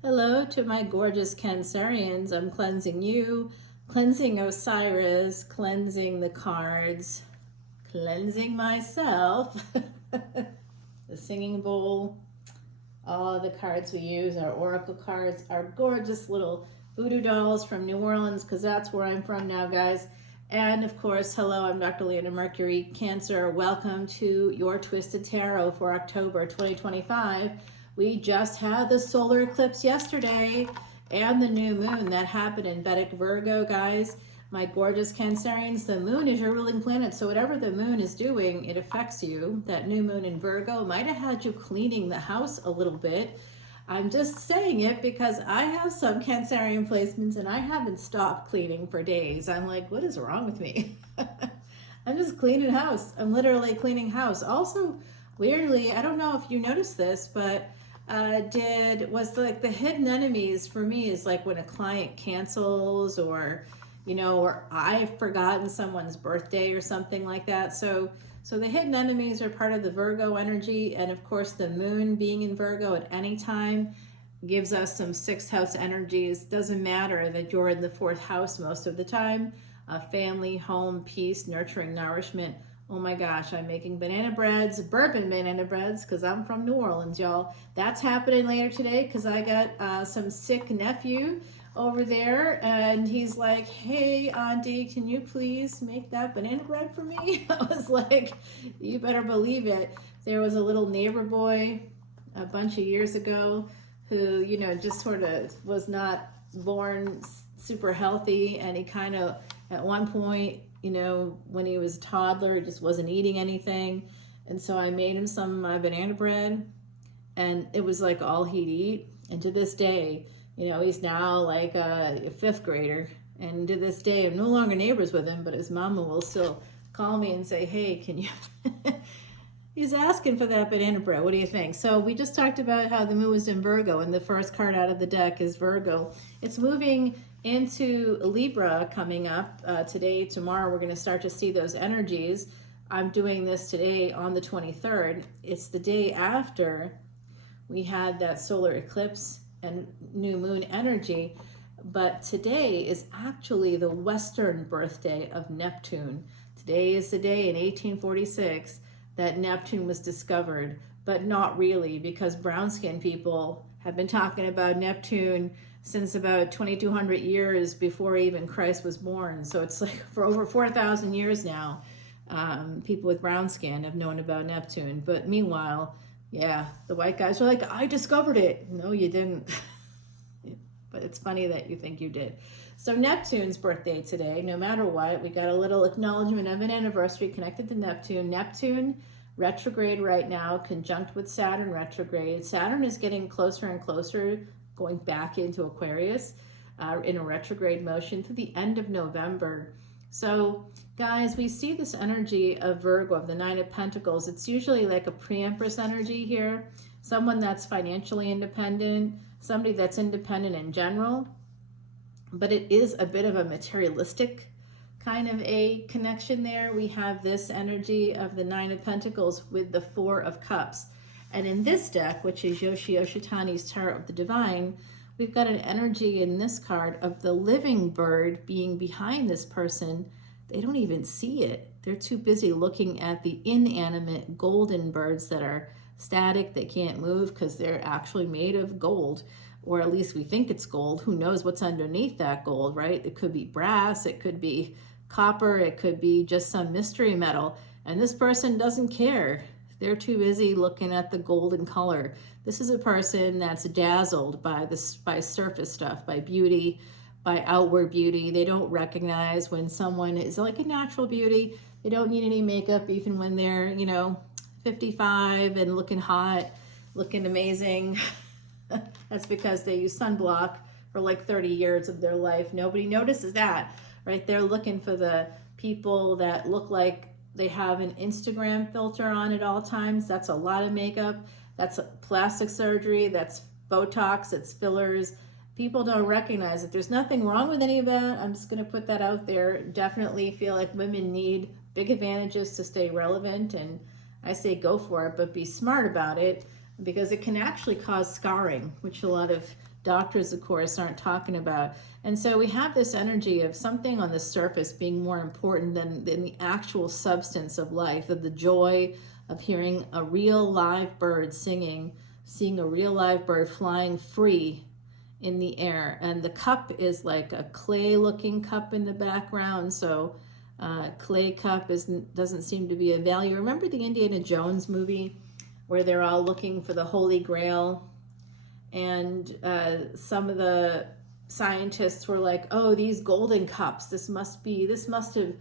Hello to my gorgeous Cancerians. I'm cleansing you, cleansing Osiris, cleansing the cards, cleansing myself. The singing bowl, all the cards we use, our oracle cards, our gorgeous little voodoo dolls from New Orleans, because that's where I'm from now, guys. And of course, hello, I'm Dr. Leona Mercury, Cancer. Welcome to your Twisted Tarot for October 2025. We just had the solar eclipse yesterday and the new moon that happened in Vedic Virgo, guys. My gorgeous Cancerians, the moon is your ruling planet, so whatever the moon is doing, it affects you. That new moon in Virgo might have had you cleaning the house a little bit. I'm just saying it because I have some Cancerian placements and I haven't stopped cleaning for days. I'm like, what is wrong with me? I'm just cleaning house. I'm literally cleaning house. Also, weirdly, I don't know if you noticed this, but was like the hidden enemies for me is like when a client cancels or or I've forgotten someone's birthday or something like that. So the hidden enemies are part of the Virgo energy, and of course the moon being in Virgo at any time gives us some sixth house energies. Doesn't matter that you're in the fourth house most of the time. Family, home, peace, nurturing, nourishment. Oh my gosh, I'm making banana breads, bourbon banana breads, because I'm from New Orleans, y'all. That's happening later today because I got some sick nephew over there, and he's like, hey, Auntie, can you please make that banana bread for me? I was like, you better believe it. There was a little neighbor boy a bunch of years ago who, just sort of was not born super healthy, and he kind of, at one point, when he was a toddler, he just wasn't eating anything. And so I made him some banana bread, and it was like all he'd eat. And to this day, he's now like a fifth grader. And to this day, I'm no longer neighbors with him, but his mama will still call me and say, hey, can you... He's asking for that banana bread. What do you think? So we just talked about how the moon was in Virgo, and the first card out of the deck is Virgo. It's moving into Libra coming up today, tomorrow. We're going to start to see those energies. I'm doing this today on the 23rd. It's the day after we had that solar eclipse and new moon energy, but today is actually the Western birthday of Neptune. Today is the day in 1846 that Neptune was discovered, but not really, because brown skinned people have been talking about Neptune since about 2200 years before even Christ was born. So it's like for over 4,000 years now, people with brown skin have known about Neptune. But meanwhile, yeah, the white guys are like, I discovered it. No, you didn't. But it's funny that you think you did. So Neptune's birthday today, no matter what, we got a little acknowledgement of an anniversary connected to Neptune. Neptune retrograde right now, conjunct with Saturn retrograde. Saturn is getting closer and closer, going back into Aquarius in a retrograde motion through the end of November. So guys, we see this energy of Virgo, of the Nine of Pentacles. It's usually like a pre-empress energy here, someone that's financially independent, somebody that's independent in general, but it is a bit of a materialistic kind of a connection there. We have this energy of the Nine of Pentacles with the Four of Cups. And in this deck, which is Yoshi Yoshitani's Tarot of the Divine, we've got an energy in this card of the living bird being behind this person. They don't even see it. They're too busy looking at the inanimate golden birds that are static. They can't move because they're actually made of gold, or at least we think it's gold. Who knows what's underneath that gold, right? It could be brass, it could be copper, it could be just some mystery metal. And this person doesn't care. They're too busy looking at the golden color. This is a person that's dazzled by surface stuff, by beauty, by outward beauty. They don't recognize when someone is like a natural beauty. They don't need any makeup even when they're, 55 and looking hot, looking amazing. That's because they use sunblock for like 30 years of their life. Nobody notices that, right? They're looking for the people that look like they have an Instagram filter on at all times. That's a lot of makeup. That's plastic surgery. That's Botox. It's fillers. People don't recognize it. There's nothing wrong with any of that. I'm just going to put that out there. Definitely feel like women need big advantages to stay relevant, and I say go for it, but be smart about it, because it can actually cause scarring, which a lot of doctors, of course, aren't talking about. And so we have this energy of something on the surface being more important than the actual substance of life, of the joy of hearing a real live bird singing, seeing a real live bird flying free in the air. And the cup is like a clay looking cup in the background. So clay cup doesn't seem to be a value. Remember the Indiana Jones movie where they're all looking for the Holy Grail? And some of the scientists were like, oh, these golden cups, this must have,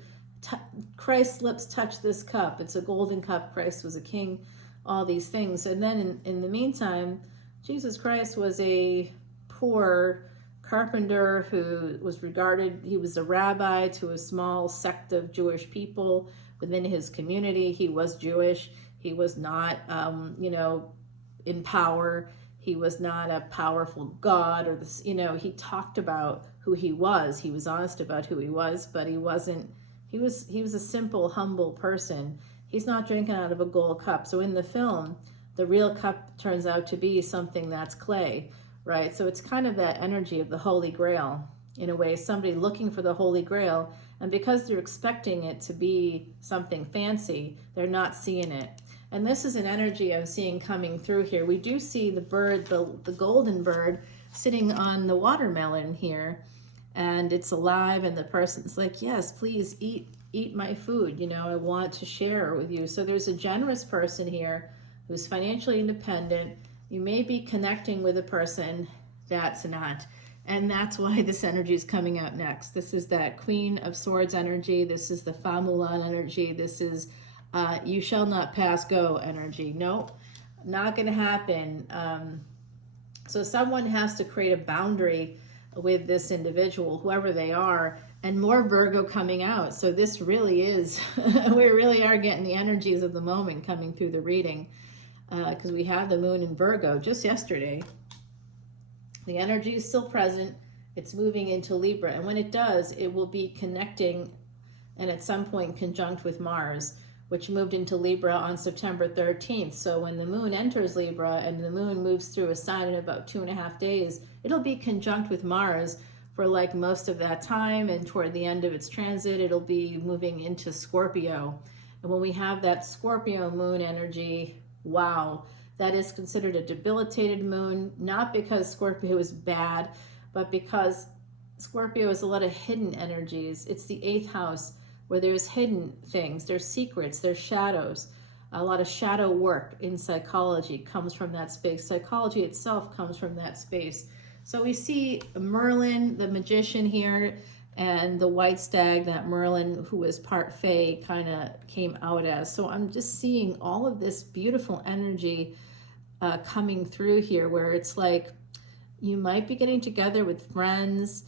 Christ's lips touched this cup. It's a golden cup. Christ was a king, all these things. And then in the meantime, Jesus Christ was a poor carpenter who was regarded, he was a rabbi to a small sect of Jewish people within his community. He was Jewish. He was not, in power. He was not a powerful God or this, he talked about who he was. He was honest about who he was, but he wasn't, he was a simple, humble person. He's not drinking out of a gold cup. So in the film, the real cup turns out to be something that's clay, right? So it's kind of that energy of the Holy Grail, in a way, somebody looking for the Holy Grail. And because they're expecting it to be something fancy, they're not seeing it. And this is an energy I'm seeing coming through here. We do see the bird, the golden bird, sitting on the watermelon here, and it's alive, and the person's like, yes, please eat my food. I want to share with you. So there's a generous person here who's financially independent. You may be connecting with a person that's not. And that's why this energy is coming out next. This is that Queen of Swords energy. This is the Famulan energy. This is you shall not pass go energy. Nope, not going to happen. So someone has to create a boundary with this individual, whoever they are, and more Virgo coming out. So this really is, we really are getting the energies of the moment coming through the reading, because we have the moon in Virgo just yesterday. The energy is still present. It's moving into Libra. And when it does, it will be connecting and at some point conjunct with Mars, which moved into Libra on September 13th. So when the moon enters Libra and the moon moves through a sign in about 2.5 days, it'll be conjunct with Mars for like most of that time. And toward the end of its transit, it'll be moving into Scorpio. And when we have that Scorpio moon energy, wow, that is considered a debilitated moon, not because Scorpio is bad, but because Scorpio is a lot of hidden energies. It's the 8th house, where there's hidden things, there's secrets, there's shadows. A lot of shadow work in psychology comes from that space. Psychology itself comes from that space. So we see Merlin, the magician here, and the white stag that Merlin, who was part Fae, kind of came out as. So I'm just seeing all of this beautiful energy coming through here, where it's like you might be getting together with friends.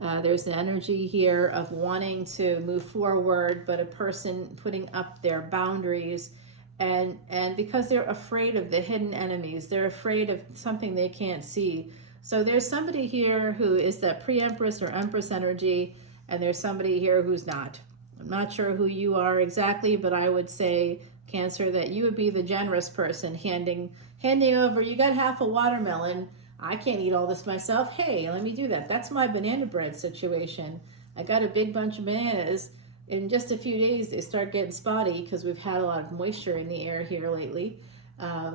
There's an energy here of wanting to move forward, but a person putting up their boundaries, and because they're afraid of the hidden enemies, they're afraid of something they can't see. So there's somebody here who is that pre-empress or empress energy, and there's somebody here who's not. I'm not sure who you are exactly, but I would say, Cancer, that you would be the generous person handing over, you got half a watermelon, I can't eat all this myself. Hey, let me do that. That's my banana bread situation. I got a big bunch of bananas. In just a few days, they start getting spotty because we've had a lot of moisture in the air here lately.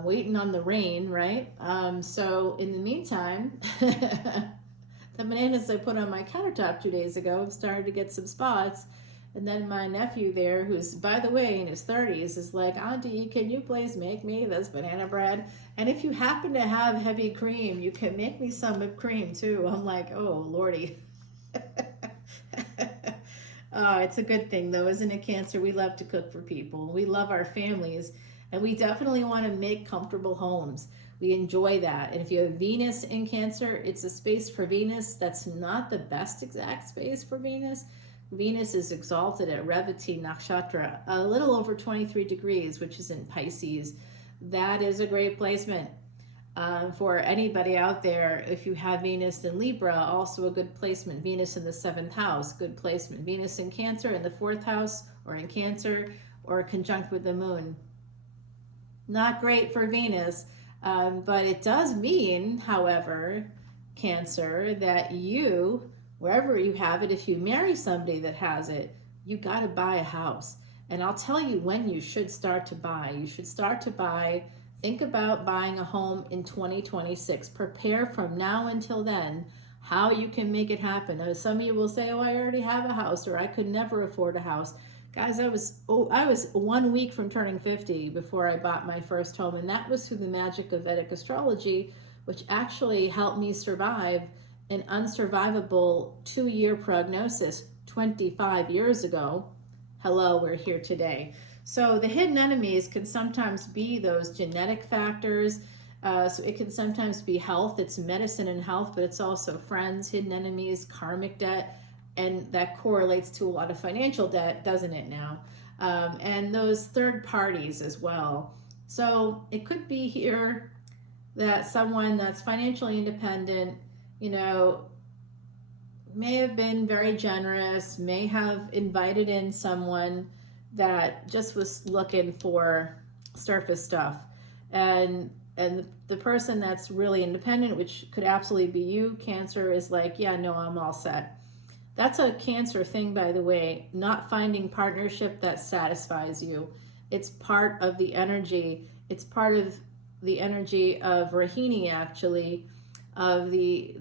Waiting on the rain, right? So in the meantime, the bananas I put on my countertop 2 days ago have started to get some spots. And then my nephew there, who's, by the way, in his 30s, is like, Auntie, can you please make me this banana bread? And if you happen to have heavy cream, you can make me some whipped cream too. I'm like, oh, Lordy. Oh, it's a good thing though, isn't it, Cancer? We love to cook for people. We love our families, and we definitely want to make comfortable homes. We enjoy that. And if you have Venus in Cancer, it's a space for Venus that's not the best exact space for Venus. Venus is exalted at Revati Nakshatra, a little over 23 degrees, which is in Pisces. That is a great placement for anybody out there. If you have Venus in Libra, also a good placement. Venus in the 7th house, good placement. Venus in Cancer in the 4th house, or in Cancer, or conjunct with the moon. Not great for Venus, but it does mean, however, Cancer, that you, wherever you have it, if you marry somebody that has it, you got to buy a house. And I'll tell you when you should start to buy. You should start to buy, think about buying a home in 2026. Prepare from now until then how you can make it happen. Now, some of you will say, oh, I already have a house, or I could never afford a house. Guys, I was 1 week from turning 50 before I bought my first home, and that was through the magic of Vedic astrology, which actually helped me survive an unsurvivable 2-year prognosis 25 years ago. Hello, we're here today. So the hidden enemies can sometimes be those genetic factors. So it can sometimes be health. It's medicine and health, but it's also friends, hidden enemies, karmic debt, and that correlates to a lot of financial debt, doesn't it now? And those third parties as well. So it could be here that someone that's financially independent, you know, may have been very generous, may have invited in someone that just was looking for surface stuff. And the person that's really independent, which could absolutely be you, Cancer, is like, yeah, no, I'm all set. That's a Cancer thing, by the way, not finding partnership that satisfies you. It's part of the energy. It's part of the energy of Rohini, actually, of the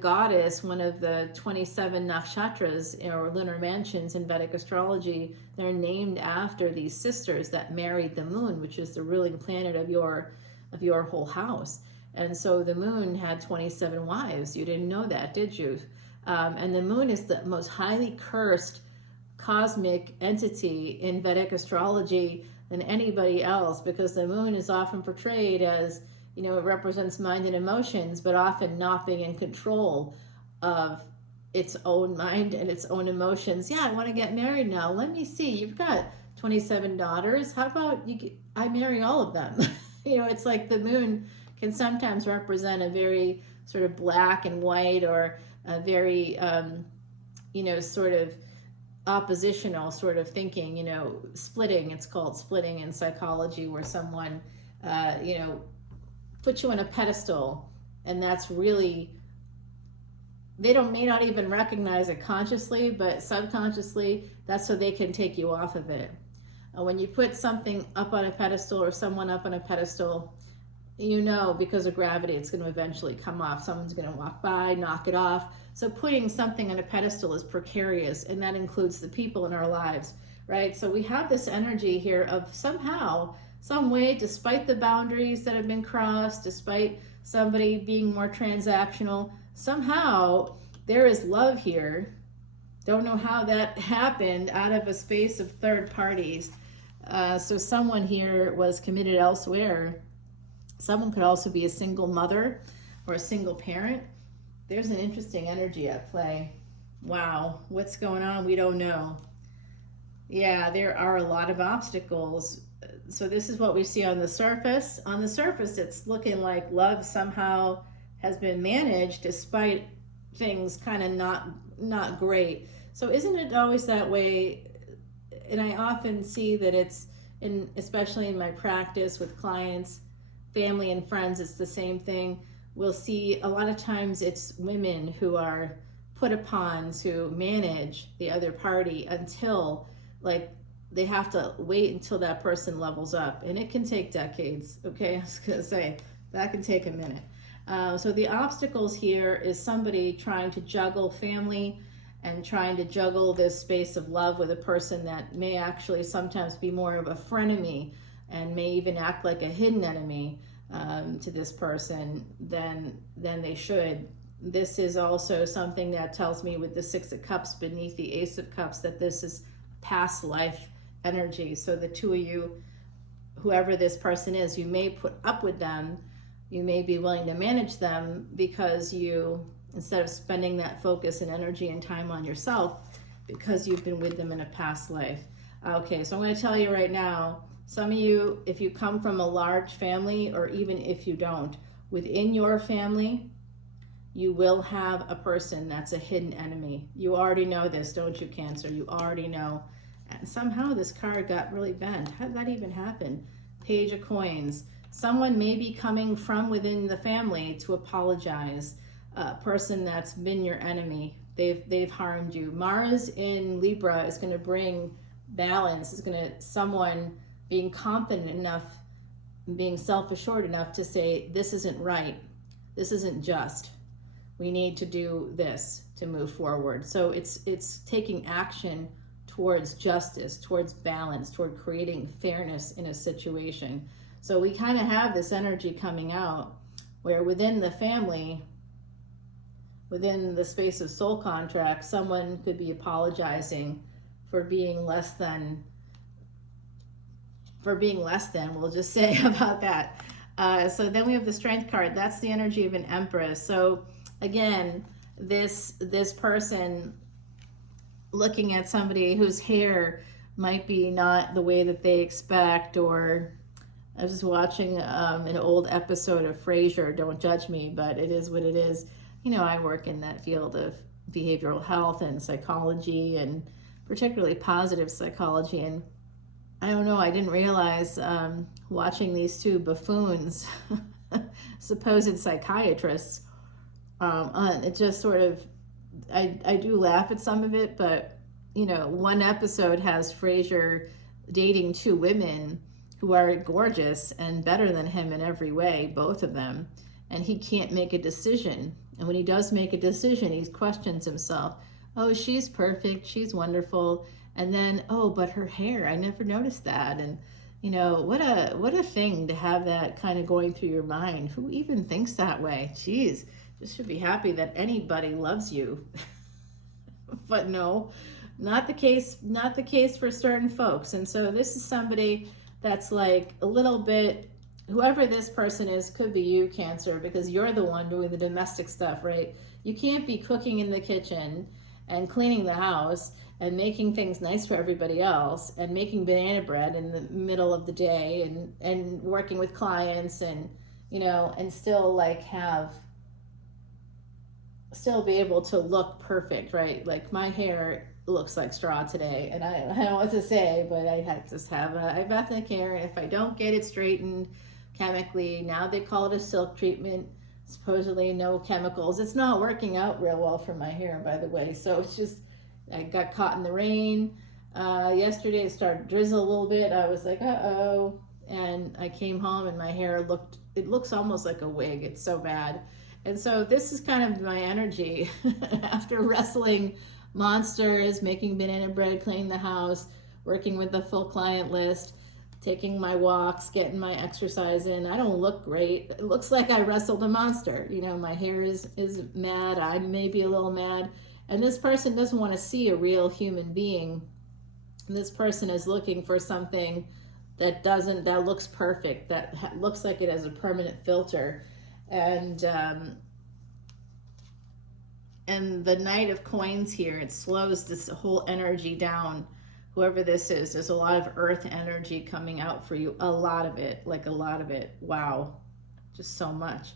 goddess, one of the 27 nakshatras or lunar mansions in Vedic astrology. They're named after these sisters that married the moon, which is the ruling planet of your whole house. And so the moon had 27 wives. You didn't know that, did you? And the moon is the most highly cursed cosmic entity in Vedic astrology than anybody else, because the moon is often portrayed as, you know, it represents mind and emotions, but often not being in control of its own mind and its own emotions. Yeah, I want to get married now. Let me see. You've got 27 daughters. How about I marry all of them? You know, it's like the moon can sometimes represent a very sort of black and white, or a very, you know, sort of oppositional sort of thinking, you know, splitting. It's called splitting in psychology, where someone, you know, put you on a pedestal, and that's really, they may not even recognize it consciously, but subconsciously, that's so they can take you off of it. When you put something up on a pedestal, or someone up on a pedestal, you know, because of gravity, it's going to eventually come off. Someone's going to walk by, knock it off. So putting something on a pedestal is precarious, and that includes the people in our lives, right? So we have this energy here of somehow, some way, despite the boundaries that have been crossed, despite somebody being more transactional, somehow there is love here. Don't know how that happened out of a space of third parties. So someone here was committed elsewhere. Someone could also be a single mother or a single parent. There's an interesting energy at play. Wow, what's going on? We don't know. Yeah, there are a lot of obstacles. So this is what we see on the surface. On the surface, it's looking like love somehow has been managed despite things kind of not great. So isn't it always that way? And I often see that it's, especially in my practice with clients, family and friends, it's the same thing. We'll see a lot of times it's women who are put upon to manage the other party until, like, they have to wait until that person levels up, and it can take decades. Okay, I was gonna say that can take a minute. So the obstacles here is somebody trying to juggle family and trying to juggle this space of love with a person that may actually sometimes be more of a frenemy, and may even act like a hidden enemy to this person than they should. This is also something that tells me with the Six of Cups beneath the Ace of Cups that this is past life energy. So the two of you, whoever this person is, you may put up with them, you may be willing to manage them because you, instead of spending that focus and energy and time on yourself, because you've been with them in a past life. Okay, so I'm going to tell you right now, some of you, if you come from a large family, or even if you don't, within your family, you will have a person that's a hidden enemy. You already know this, don't you, Cancer? You already know. And somehow this card got really bent. How did that even happen? Page of Coins. Someone may be coming from within the family to apologize. person that's been your enemy. They've harmed you. Mars in Libra is going to bring balance. Is going to someone being confident enough, being self-assured enough to say, this isn't right, this isn't just, we need to do this to move forward. So it's taking action towards justice, towards balance, toward creating fairness in a situation. So we kind of have this energy coming out where within the family, within the space of soul contract, someone could be apologizing for being less than, we'll just say about that. So then we have the Strength card. That's the energy of an Empress. So again, this person looking at somebody whose hair might be not the way that they expect, or I was just watching an old episode of Frasier, don't judge me, but it is what it is. You know, I work in that field of behavioral health and psychology, and particularly positive psychology, and I don't know, I didn't realize watching these two buffoons, supposed psychiatrists, it just sort of, I do laugh at some of it, but, you know, one episode has Frasier dating two women who are gorgeous and better than him in every way, both of them, and he can't make a decision. And when he does make a decision, he questions himself. Oh, she's perfect, she's wonderful. And then, oh, but her hair, I never noticed that. And, you know, what a thing to have that kind of going through your mind. Who even thinks that way? Jeez, just should be happy that anybody loves you. But no, not the case for certain folks. And so this is somebody that's like a little bit, whoever this person is, could be you, Cancer, because you're the one doing the domestic stuff, right? You can't be cooking in the kitchen and cleaning the house and making things nice for everybody else and making banana bread in the middle of the day and working with clients and, you know, and still be able to look perfect, right? Like my hair looks like straw today, and I don't know what to say, but I have ethnic hair, and if I don't get it straightened chemically, now they call it a silk treatment, supposedly no chemicals. It's not working out real well for my hair, by the way. So it's just, I got caught in the rain. Yesterday it started to drizzle a little bit. I was like, uh-oh. And I came home and my hair looks almost like a wig. It's so bad. And so this is kind of my energy after wrestling monsters, making banana bread, cleaning the house, working with the full client list, taking my walks, getting my exercise in. I don't look great. It looks like I wrestled a monster. You know, my hair is mad. I may be a little mad. And this person doesn't want to see a real human being. This person is looking for something that looks perfect, that looks like it has a permanent filter. And the Knight of Coins here, it slows this whole energy down. Whoever this is, there's a lot of earth energy coming out for you. A lot of it. Wow. Just so much.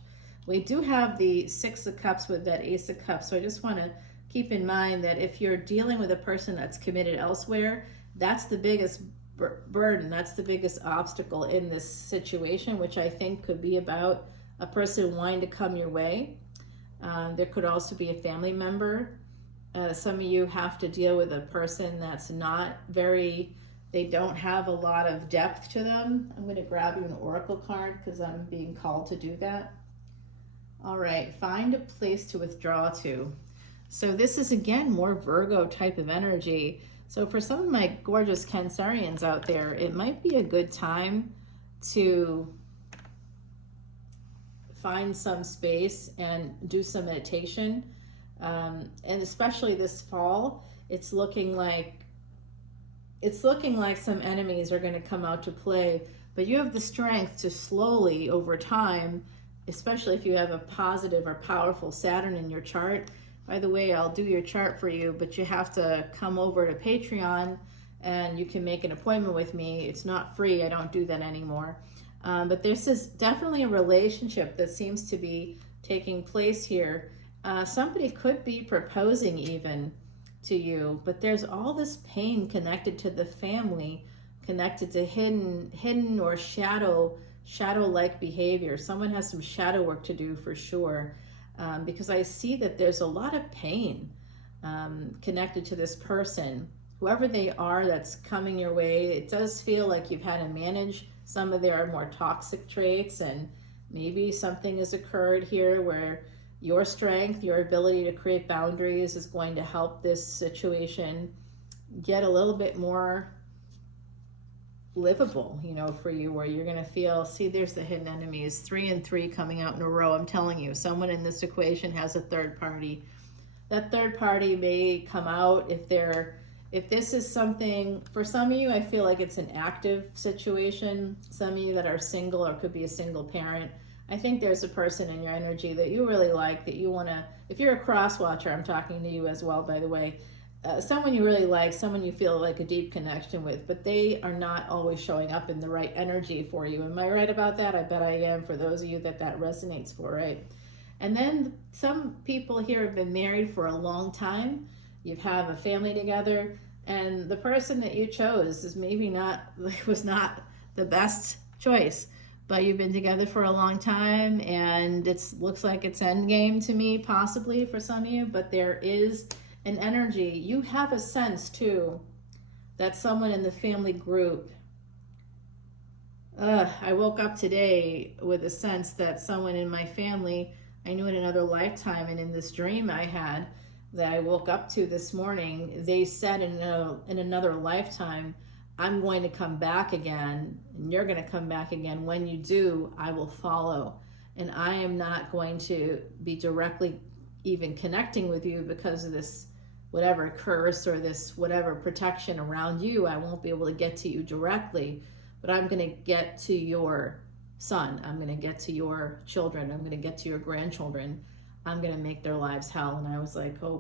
We do have the Six of Cups with that Ace of Cups. So I just want to keep in mind that if you're dealing with a person that's committed elsewhere, that's the biggest burden. That's the biggest obstacle in this situation, which I think could be about a person wanting to come your way. There could also be a family member. Some of you have to deal with a person that's they don't have a lot of depth to them. I'm going to grab you an oracle card because I'm being called to do that. All right, find a place to withdraw to. So this is, again, more Virgo type of energy. So for some of my gorgeous Cancerians out there, it might be a good time to find some space and do some meditation. And especially this fall, it's looking like some enemies are going to come out to play, but you have the strength to slowly, over time, especially if you have a positive or powerful Saturn in your chart. By the way, I'll do your chart for you, but you have to come over to Patreon and you can make an appointment with me. It's not free. I don't do that anymore. But this is definitely a relationship that seems to be taking place here. Somebody could be proposing even to you, but there's all this pain connected to the family, connected to hidden or shadow-like behavior. Someone has some shadow work to do for sure. because I see that there's a lot of pain connected to this person. Whoever they are that's coming your way, it does feel like you've had to manage some of their more toxic traits, and maybe something has occurred here where your strength, your ability to create boundaries is going to help this situation get a little bit more livable, you know, for you, where you're going to feel, see, there's the hidden enemies, 3 and 3 coming out in a row. I'm telling you, someone in this equation has a third party. That third party may come out if this is something, for some of you, I feel like it's an active situation. Some of you that are single or could be a single parent, I think there's a person in your energy that you really like, that you want to, if you're a cross watcher, I'm talking to you as well, by the way, someone you really like, someone you feel like a deep connection with, but they are not always showing up in the right energy for you. Am I right about that? I bet I am, for those of you that resonates for, right? And then some people here have been married for a long time. You have a family together, and the person that you chose is maybe was not the best choice, but you've been together for a long time, and it looks like it's endgame to me, possibly for some of you, but there is an energy. You have a sense too that someone in the family group, I woke up today with a sense that someone in my family I knew in another lifetime, and in this dream I had that I woke up to this morning, they said in another lifetime, I'm going to come back again, and you're going to come back again. When you do, I will follow. And I am not going to be directly even connecting with you because of this whatever curse or this whatever protection around you. I won't be able to get to you directly, but I'm going to get to your son. I'm going to get to your children. I'm going to get to your grandchildren. I'm going to make their lives hell. And I was like, oh,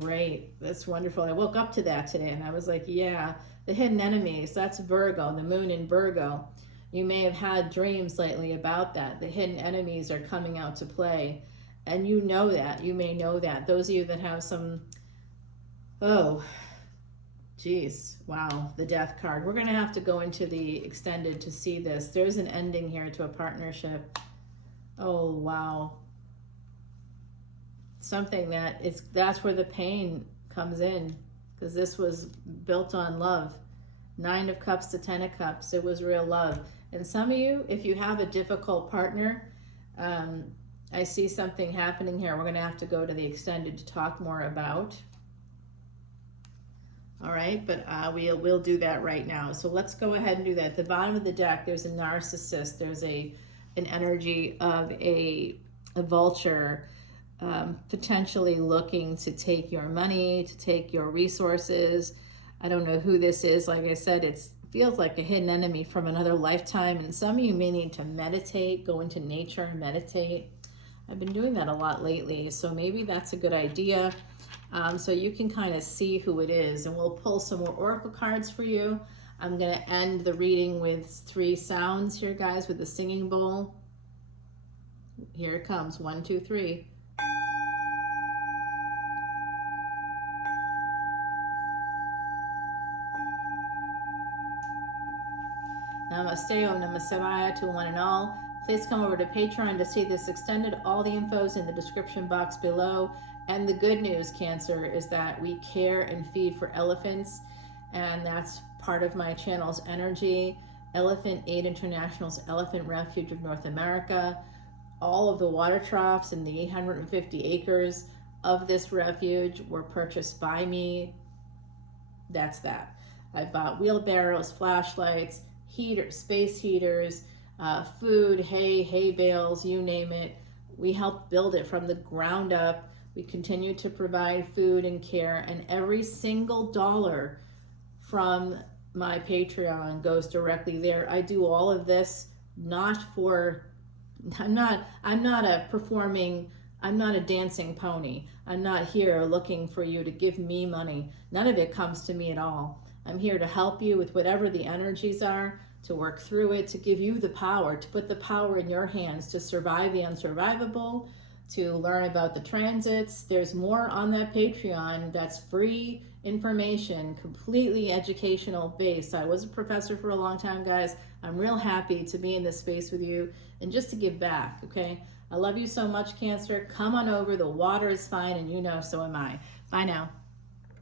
great. That's wonderful. I woke up to that today, and I was like, yeah, the hidden enemies, that's Virgo, the moon in Virgo. You may have had dreams lately about that. The hidden enemies are coming out to play. And you know that. You may know that. Those of you that have some, oh, geez, wow, the death card. We're going to have to go into the extended to see this. There's an ending here to a partnership. Oh, wow. Something that's where the pain comes in, because this was built on love. 9 of Cups to 10 of Cups. It was real love. And some of you, if you have a difficult partner, I see something happening here. We're going to have to go to the extended to talk more about. All right, but we'll do that right now. So let's go ahead and do that. At the bottom of the deck, there's a narcissist. There's an energy of a vulture, potentially looking to take your money, to take your resources. I don't know who this is. Like I said, it feels like a hidden enemy from another lifetime. And some of you may need to meditate, go into nature and meditate. I've been doing that a lot lately, so maybe that's a good idea. So you can kind of see who it is, and we'll pull some more oracle cards for you. I'm going to end the reading with 3 sounds here, guys, with the singing bowl. Here it comes. 1, 2, 3. Namaste, Om Namah Shivaya to one and all. Please come over to Patreon to see this extended. All the info is in the description box below. And the good news, Cancer, is that we care and feed for elephants, and that's part of my channel's energy. Elephant Aid International's Elephant Refuge of North America. All of the water troughs and the 850 acres of this refuge were purchased by me. That's that. I bought wheelbarrows, flashlights, heaters, space heaters, food, hay bales, you name it. We helped build it from the ground up. We continue to provide food and care, and every single dollar from my Patreon goes directly there. I do all of this not for, I'm not a dancing pony. I'm not here looking for you to give me money. None of it comes to me at all. I'm here to help you with whatever the energies are, to work through it, to give you the power, to put the power in your hands to survive the unsurvivable, to learn about the transits. There's more on that Patreon that's free information, completely educational based. I was a professor for a long time, guys. I'm real happy to be in this space with you and just to give back, okay? I love you so much, Cancer. Come on over. The water is fine, and you know so am I. Bye now.